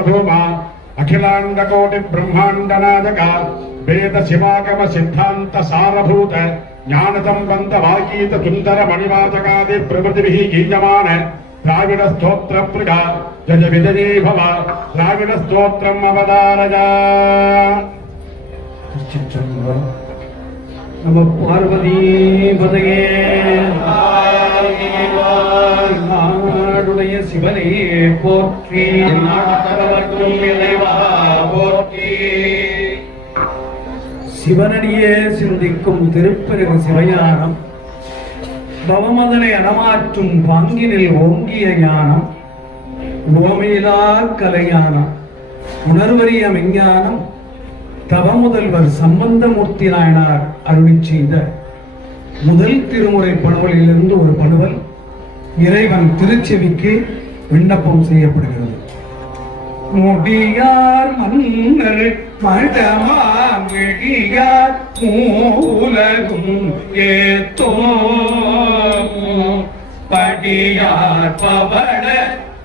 సార్వభౌమ అఖిలాండకోటి బ్రహ్మాండనాదక వేద శివాగమ సిద్ధాంత సారభూత జ్ఞానసంబంధ వాగీత సుందర మణివాచకాది ప్రభృతిభిః గీయమాన ద్రావిడ స్తోత్ర ప్రజ జజ విజయే భవ ద్రావిడ స్తోత్రం అవదారజ நம பார்வதி பதையே. நாடுடைய சிவனை போற்றி. போற்றி சிவனடியே சிந்திக்கும் திருப்பெருகு சிவஞானம். பவமதனை அடமாற்றும் பாங்கினில் ஓங்கிய ஞானம். ஓமையிலா கலைஞானம். உணர்வறிய விஞ்ஞானம். தவமுதல்வர் சம்பந்தமூர்த்தி நாயனார் அருளி செய்த முதல் திருமுறை பணுவலிலிருந்து ஒரு பணுவல் இறைவன் திருச்செவிக்கு விண்ணப்பம் செய்யப்படுகிறது. முடியார் மன்னர் மடமாங்கிழியார் மூலகும் ஏத்தோ படியார் பவள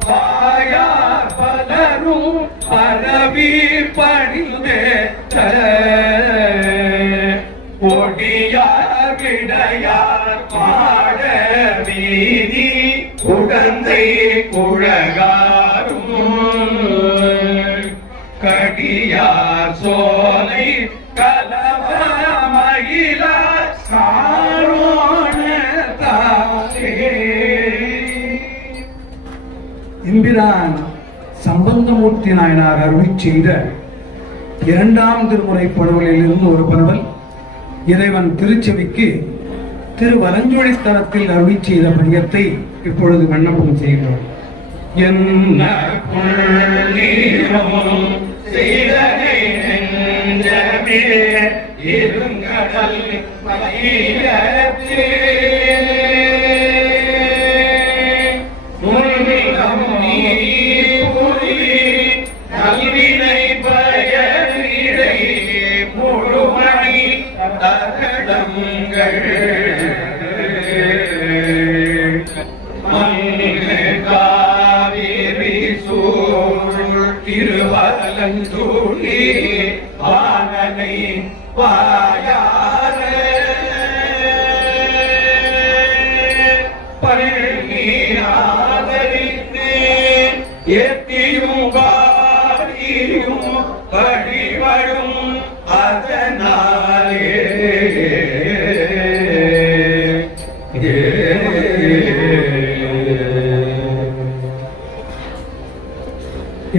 பாயார் பலரும் பரவி படி ஒடியார் விடையார் பாட வீதி உடந்தை குழகாரும். கடியார் சோலை கலவ மகிழார் சாரோண எம்பிரான் சம்பந்தமூர்த்தி நாயனார் அருளி செய்த இரண்டாம் திருமுறை பணுவலில் ஒரு பணுவல் இறைவன் திருச்செவிக்கு திருவலஞ்சொழித்தலத்தில் அருளி செய்த மையத்தை இப்பொழுது விண்ணப்பம் செய்கிறோம். என்ன இருங்கடல்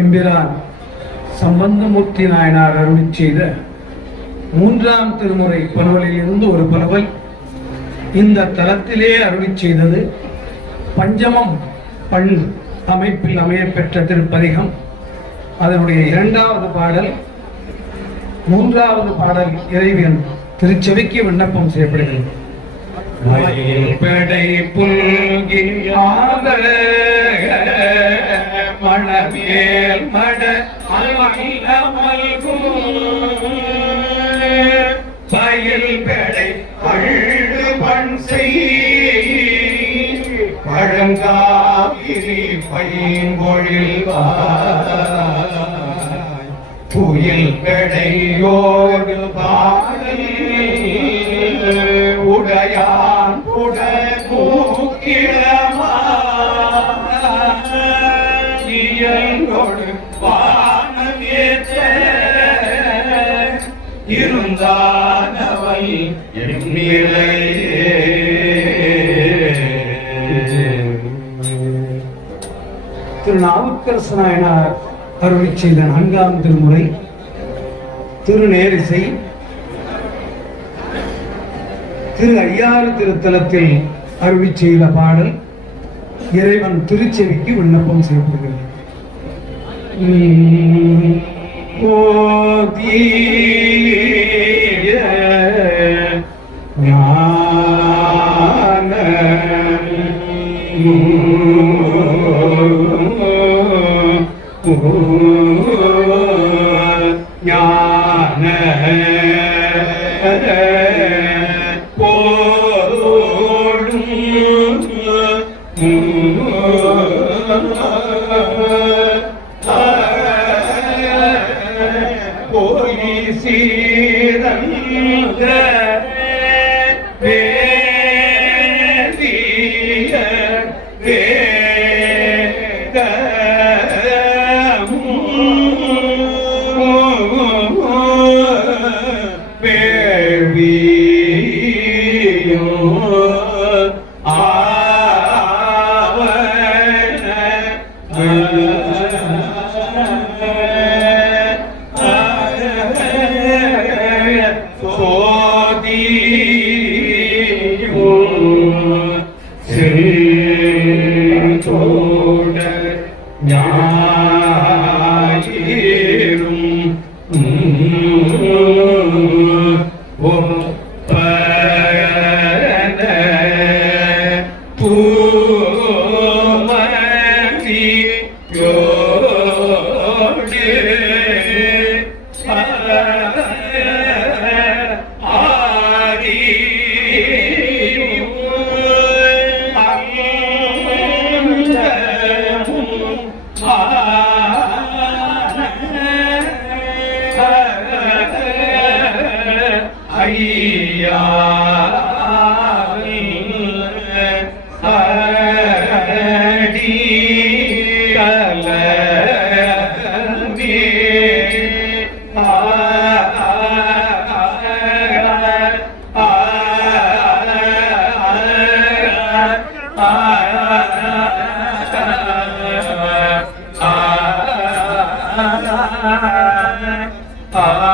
எம்பிரான் சம்பந்தமூர்த்தி நாயனார் அருளி செய்த மூன்றாம் திருமுறை பலவலில் இருந்து ஒரு பலவல் இந்த தலத்திலே அருளி செய்தது பஞ்சமம் பண் அமைப்பில் அமையப்பெற்ற திருப்பதிகம். அதனுடைய இரண்டாவது பாடல் மூன்றாவது பாடல் இறைவன் திருச்செவிக்கு விண்ணப்பம் செய்யப்படுகிறது. மயில்படை புல்கி ஆதர மணமேல் மட மல்கும் பயில் பெடை பழு பண் செய் பழங்காவிரி பைம்பொழில் புயல் பெடையோடு பாடல் உடையா உடற்குடமோடு வானமேற்ற இருந்தானவை திரு நாவுக்கரசு நாயனார் அருளி செய்த நான்காம் திருமுறை திருநேரிசை திரு ஐயாறு திருத்தலத்தில் அருளி செய்த பாடல் இறைவன் திருச்செவிக்கு விண்ணப்பம் செய்யப்படுகிறது. உம், ah.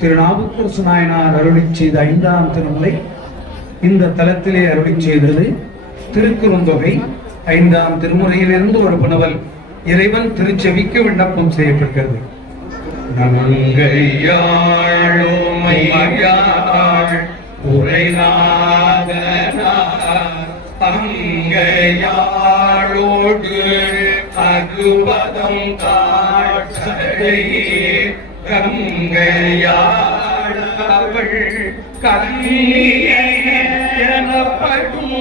திருநாவுக்கரசு நாயனார் அருளி செய்த ஐந்தாம் திருமுறை இந்த தலத்திலே அருளி செய்தது திருக்குறுந்தொகை ஐந்தாம் திருமுறையிலிருந்து ஒரு புனவல் இறைவன் திருச்செவிக்கு விண்ணப்பம் செய்யப்பட்டது நங்கையாழுமையாள் உரைநாதனாயோடு அகுபதம் காட்சடை கங்கையாளவள் கண்ணிய எனப்படும்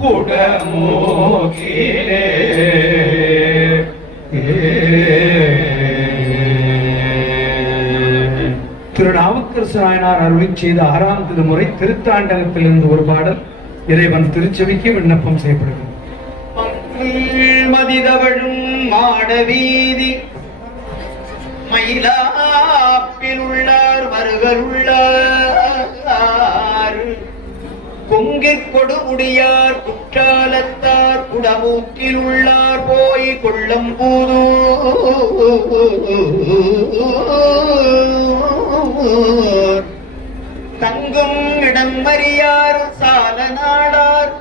குடமோகிலே. திருநாவுக்கரசு நாயனார் அருளி செய்த ஆறாம் திருமுறை திருத்தாண்டகத்திலிருந்து ஒரு பாடல் இறைவன் திருச்செவிக்கு விண்ணப்பம் செய்யப்படுகிறது. மதிதவழும் மாடவீதி மயிலாப்பில் உள்ளார் வருகருள்ளார் கொங்கிற் உடியார் குற்றாலத்தார் குடமூக்கில் உள்ளார் போய் கொள்ளம் பூது. தங்கும் இடம் சால நாடார்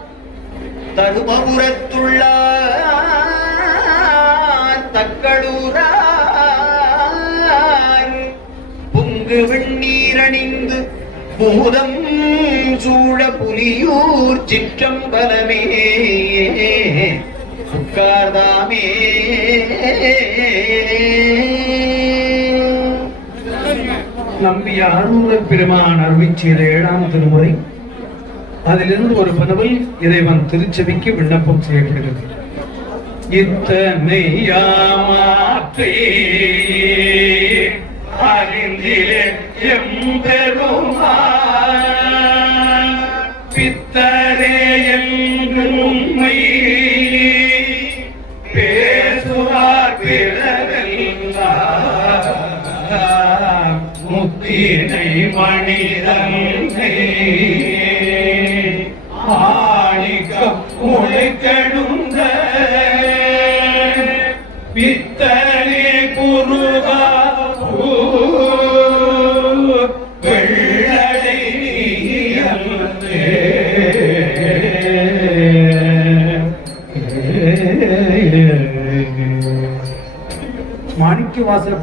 தருமபுரத்துள்ளார் தக்கடூரார். பொங்கு விண்ணீரணிந்து பூதம் சூழ புலியூர் சிற்றம்பலமே. உட்கார்தாமே நம்பி ஆரூரர் பெருமான் அருளி செய்த ஏழாம் திருமுறை. அதிலிருந்து ஒரு பனவல் இறைவன் திருச்சபைக்கு விண்ணப்பம் செய்யப்படுகிறது. இத்தனை யாமாற்றே அறிந்திலே எம்பெருமான் பித்தரே என்று உண்மை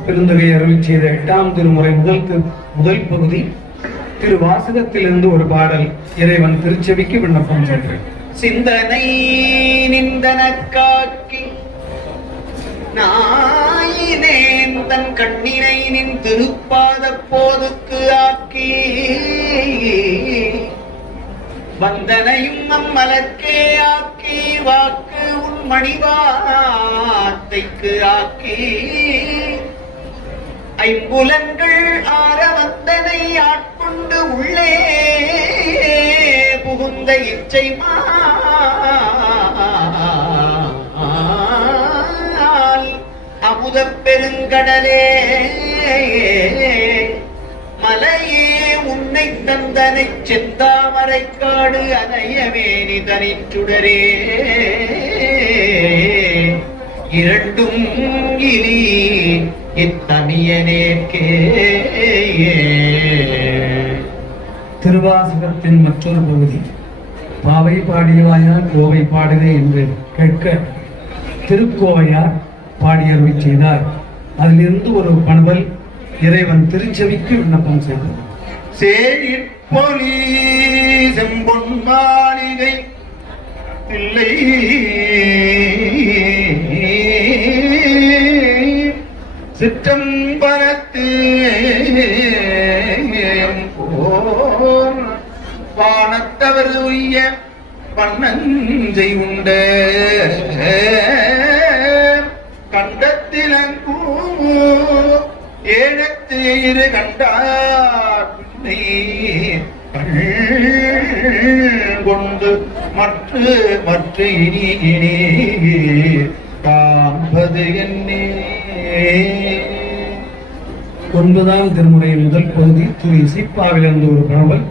பெருந்தகை அருள் செய்த எட்டாம் திருமுறை முதல் முதல் பகுதி திரு வாசகத்திலிருந்து ஒரு பாடல். இறைவன் திருச்செவிக்கு விண்ணப்பம் சென்றேன் சிந்தனை நிந்தன காக்கி நாயினேன் தன் கண்ணினை நின் திருப்பாத போதுக்கு ஆக்கி. வந்தனையும் அம்மலர்க்கே ஆக்கி வாக்கு உன் மணிவாத்தைக்கு ஆக்கி. ஐம்புலன்கள் ஆரவந்தனை ஆட்கொண்டு உள்ளே புகுந்த இச்சை மால் அமுதப் பெருங்கடலே மலையே உன்னை தந்தனை செந்தாமரை செந்தாமரைக்காடு அனையவேனி தனிச்சுடரே இரண்டும் இனி இத்தனியனேற்கே திருவாசகத்தின் மற்றொரு பகுதி பாவை பாடியவாயார் கோவை பாடுதே என்று கேட்க திருக்கோவையார் பாடியருள் செய்தார். அதிலிருந்து ஒரு பண்பல் இறைவன் திருச்செவிக்கு விண்ணப்பம் செய்தார். சேயிற்பொலி செம்பொன் மாளிகை இல்லை சிற்றம்பரத்தேயம் போர். வானத்தவர் உய்ய பண்ணஞ்சை உண்ட. கண்டத்திலங்கூ ஏழத்து இரு கண்டார் கொண்டு மற்ற மற்ற இனி இனி காண்பது என்னே. ஒன்பதாம் திருமுறையின் முதல் பகுதி திரு இசைப்பாவிலிருந்து ஒரு பணுவல்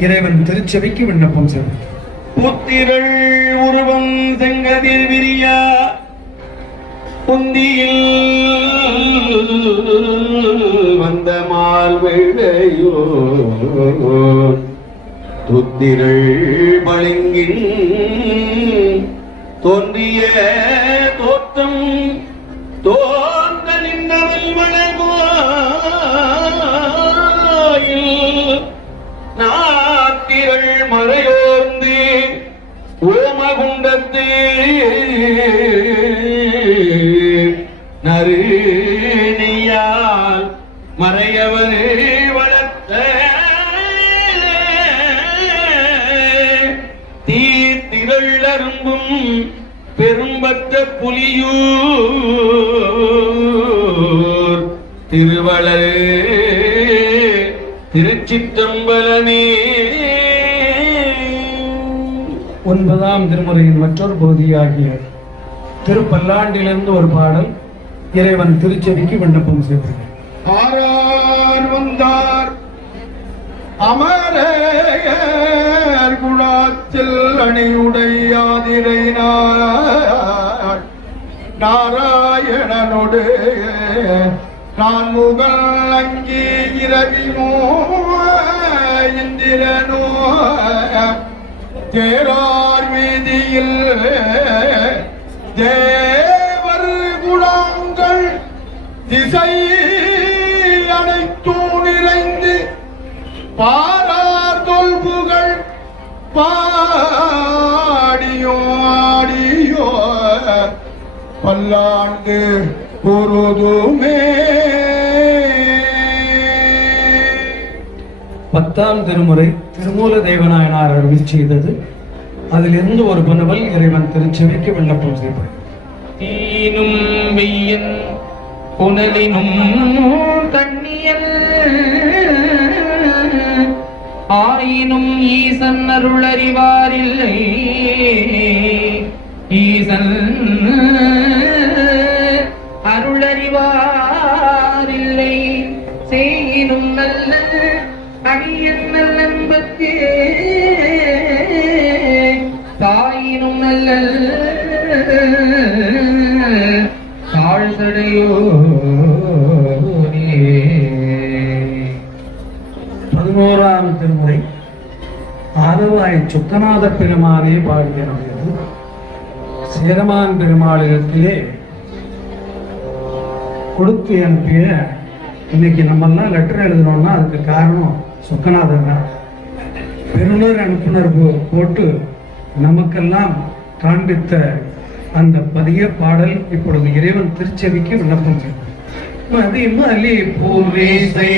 இறைவன் திருச்செவிக்கு விண்ணப்பம் செய்தார். புத்திரள் உருவம் செங்கதிர் விரியா புந்தியில் வந்த மால் வெள்ளையோ துத்திரள் பளிங்கின் தோன்றிய திருச்சிற்றம்பலமே ஒன்பதாம் திருமுறையின் மற்றொரு பகுதியாகிய திருப்பல்லாண்டிலிருந்து ஒரு பாடல் இறைவன் திருச்செவிக்கு விண்ணப்பம் செய்தார் ஆரார் வந்தார். அமரர் குழாத்தில் அணியுடையாதிரை நாள் நாராயணனோடு நான் முகல் அங்கி இரவிமோ இந்திரனோ தேரார் வீதியில் தேவர் குணங்கள் திசை அனைத்தும் நிறைந்து பாரார் தொல்புகள் பாடியோ ஆடியோ பல்லாண்டு பொருதுமே பத்தாம் திருமுறை திருமூல தேவநாயனார் அருள் செய்தது. அதிலிருந்து ஒரு பணுவல் இறைவன் திருச்செவிக்கு விண்ணப்பம் செய்வார். தீனும் வெய்யன் புனலினும் கண்ணியல் ஆயினும் ஈசன் அருளறிவாரில்லை. ஈசன் அருளறிவாரில்லை தாயினும் நல்ல பதினோராம் திருமுறை. ஆதவாய் சுத்தநாத பெருமானே பாடுகிறது சேரமான் பெருமாளிடத்திலே கொடுத்து அனுப்பிய இன்னைக்கு நம்மெல்லாம் லெட்டர் எழுதணும்னா அதுக்கு காரணம் சுக்கநாதன் தான். பெருநர் அனுப்புனர் போட்டு நமக்கெல்லாம் காண்பித்த அந்த பதிய பாடல் இப்பொழுது இறைவன் திருச்செவிக்கு விண்ணப்பம். மதிமலி பூரிசை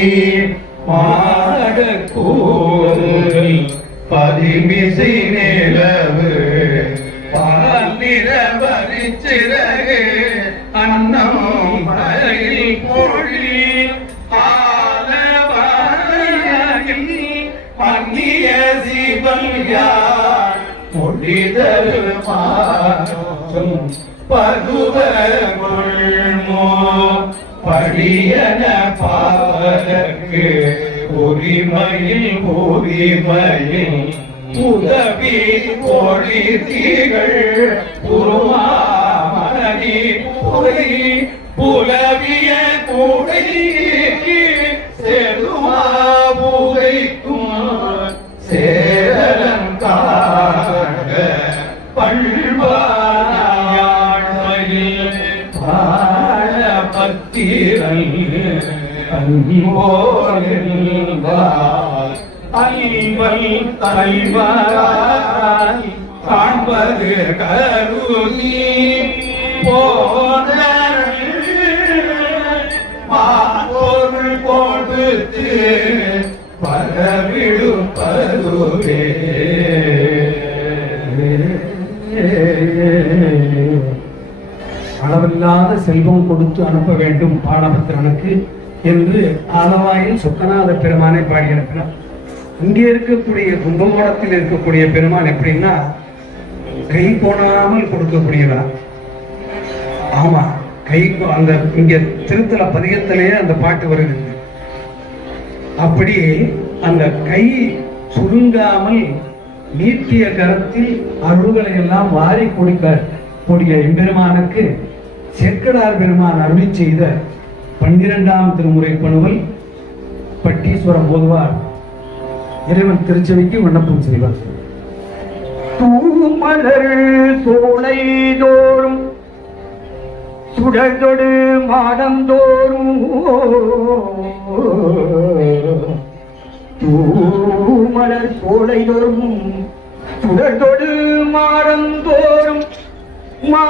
பாட கோவில் பதிமிசை நிலவு பாலிரவரி சிறகு அன்னம் மயில் பொழி ஆலவாயில் மன்னிய சிவல்யார் மொழிதரு மாற்றும் பருவ படியன பாவதற்கு உரிமையில் உரிமையில் உதவி கோழி உருமாமணி புரை புலவிய கூடை செருமா பத்திரல் ஐவல் தலைவராய் காண்பது கருணி. போன பொருள் கொடுத்து பரவிடும் பருவே அளவில்லாத செல்வம் கொடுத்து அனுப்ப வேண்டும் பாடபத்திரனுக்கு என்று ஆலவாயில் சொக்கநாத பெருமானை பாடி இங்கே இருக்கக்கூடிய கும்பகோணத்தில் இருக்கக்கூடிய பெருமான் எப்படின்னா கை போனாமல் கொடுக்கக்கூடியவர் ஆமா கை அந்த இங்க திருத்தல பதிகத்திலேயே அந்த பாட்டு வருது. அப்படி அந்த கை சுருங்காமல் நீட்டிய கரத்தில் அருள்களை எல்லாம் வாரி கொடுக்க கூடிய எம்பெருமானுக்கு செக்கடார் பெருமான் அருளி செய்த பன்னிரெண்டாம் திருமுறை பணுவல் பட்டீஸ்வரம் போதுவார் இறைவன் திருச்செவிக்கு விண்ணப்பம் செய்வார். தூமலர் சோலை தோறும் சுடர்தொடு மாடந்தோறும் தூமலர் சோலை தோறும் சுடர்தொடு மாடந்தோறும் மா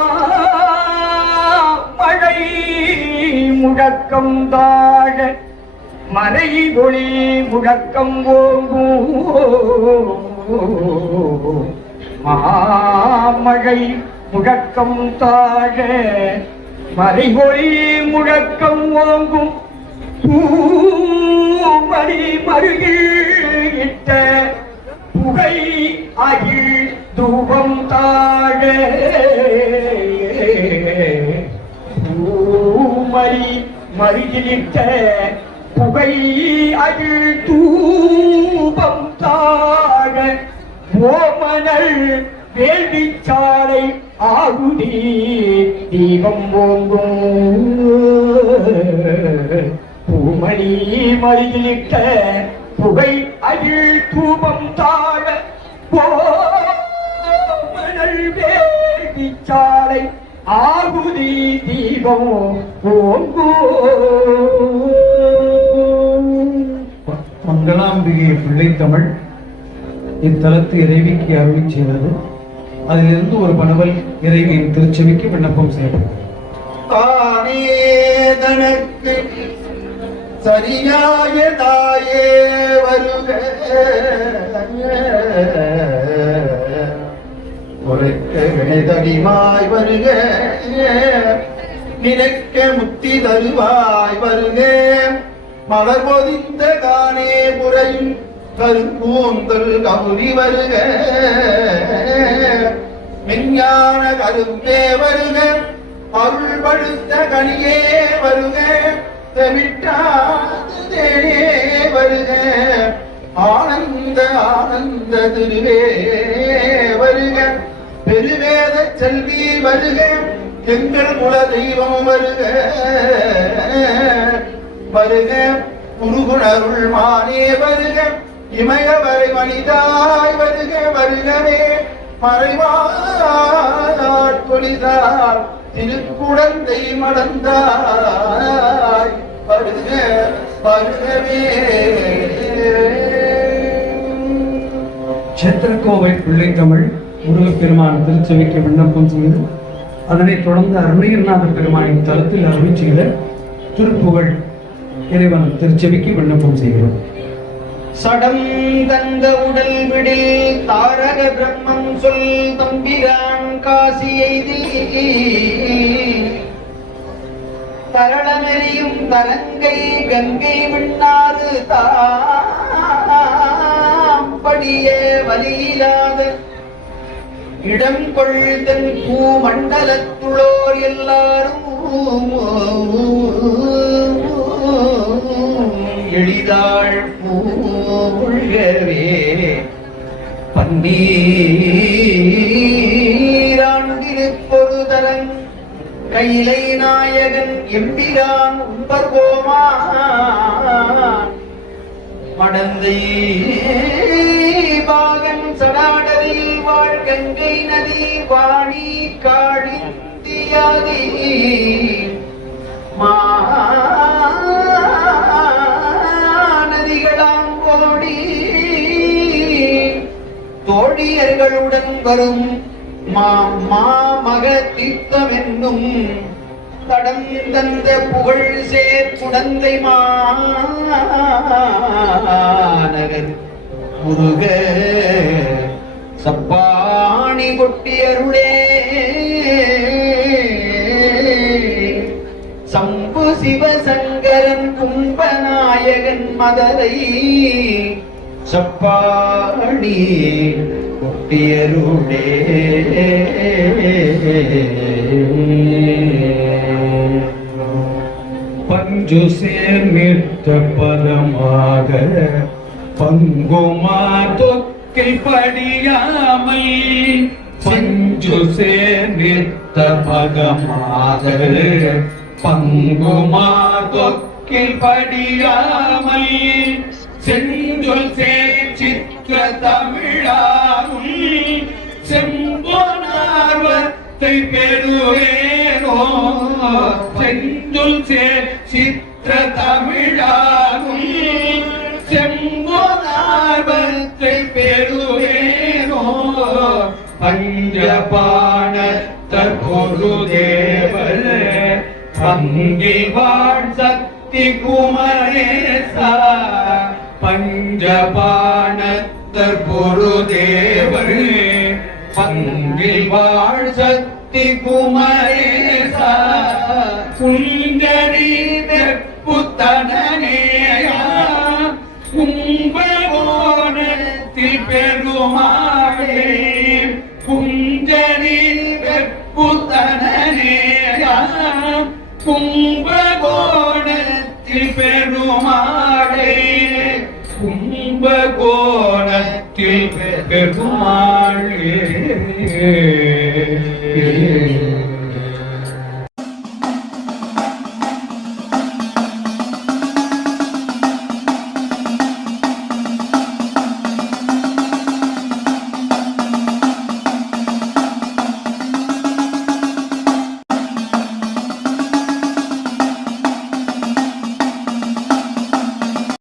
முழக்கம் தாக மலை ஒளி முழக்கம் ஓங்கும் மாமழை முழக்கம் தாக மறை ஒளி முழக்கம் ஓங்கும் பூமணி மருகில் இட்ட புகை அகில் தூபம் தாக குமரி மருகிலிட்ட புகை அது தூபம் தாழ ஓமனல் வேள்விச்சாலை ஆகுதி தீபம் ஓங்கும். பூமணி மருகிலிட்ட புகை அகில் தூபம் தாழ ஓமனல் வேள்விச்சாலை ஆகுதி தீபம் மங்களாம்பிகை பிள்ளைத்தமிழ் இத்தலத்து இறைவிக்கு அருளி செய்தது அதிலிருந்து ஒரு பணுவல் இறைவியின் திருச்செவிக்கு விண்ணப்பம் செய்யப்பட்டது தானே தனக்கு சரியாய தாயே வருக. உரைக்க வருக. நினைக்க முத்தி தருவாய் வருகே. மலர் பொதிந்த காணே புறையும் கருப்பூந்தல் கவுரி வருக. மெஞ்ஞான கருப்பே வருக. அருள் படுத்த கனியே வருக. தவிட்டாதே வருக. ஆனந்த ஆனந்த திருவே வருக. பெருவேத செல்வி வருக எங்கள் குல தெய்வம் வருக. வருக குருகுணருள் மானே வருக இமயவரை மனிதாய் வருக வருகவே. மறைவார் தொழிதார் திருக்குடந்தை மடந்தாய் வருக வருகவே. சத்திரக்கோவை பிள்ளை தமிழ் முருகப்பெருமான் திருச்சபைக்கு விண்ணப்பம் செய்து அதனைத் தொடர்ந்து அருணகிரிநாத பெருமானின் தலத்தில் அருள் செய்த திருப்புகழ் இறைவன் திருச்சபைக்கு விண்ணப்பம் செய்கிறோம். சடம் தந்த உடல் விடில் தாரக பிரம்மம் சொல் தம்பிரான் காசி எய்தில் தரளமெறியும் தரங்கை கங்கை விண்ணாறு தாம்படிய வலியிலாத இடம் கொள்தன் பூமண்டலத்துளோர் எல்லாரும் எளிதாள் பூழ்கவே பன்னீராண்டிருப்பொருதரன் கைலை நாயகன் எம்பிரான் உம்பர்கோமா. மடந்தை பாகன் சடா கங்கை நதி வாணி காழிந்தியாதி நதிகளாம் கோடி தோழியர்களுடன் வரும் மாமக தீர்த்தம் என்னும் தடம் தந்த புகழ் சேர் குடந்தை மாநகர் முருக சப்பா கொட்டி அருளே சம்பு சிவசங்கரன் கும்பநாயகன் மதரை சப்பாணி கொட்டியருளே. பஞ்சு சேர்மித்த பதமாக பங்குமா தொக்கை படியாமை பஞ்சு சேர்மித்த பகமாக பங்குமா தொக்கை படியாமை செஞ்சொல் சேர் சித்திர தமிழாரும் செம்போனார்வத்தை பெறுவேனோ? செஞ்சு சேர் சித்திர தமிழாரும் செம்போனார்வத்தை பெறுவேனோ பஞ்சபாண தற்பொரு தேவர். பங்கி சக்தி குமரேசா பஞ்சபாணத்தர் பொரு தேவர். பங்கில் சக்தி குமரேசா குஞ்சரி புத்தன கும்பகோணத்தில் பெருமாளே கும்பகோணத்தில் பெருமாளே.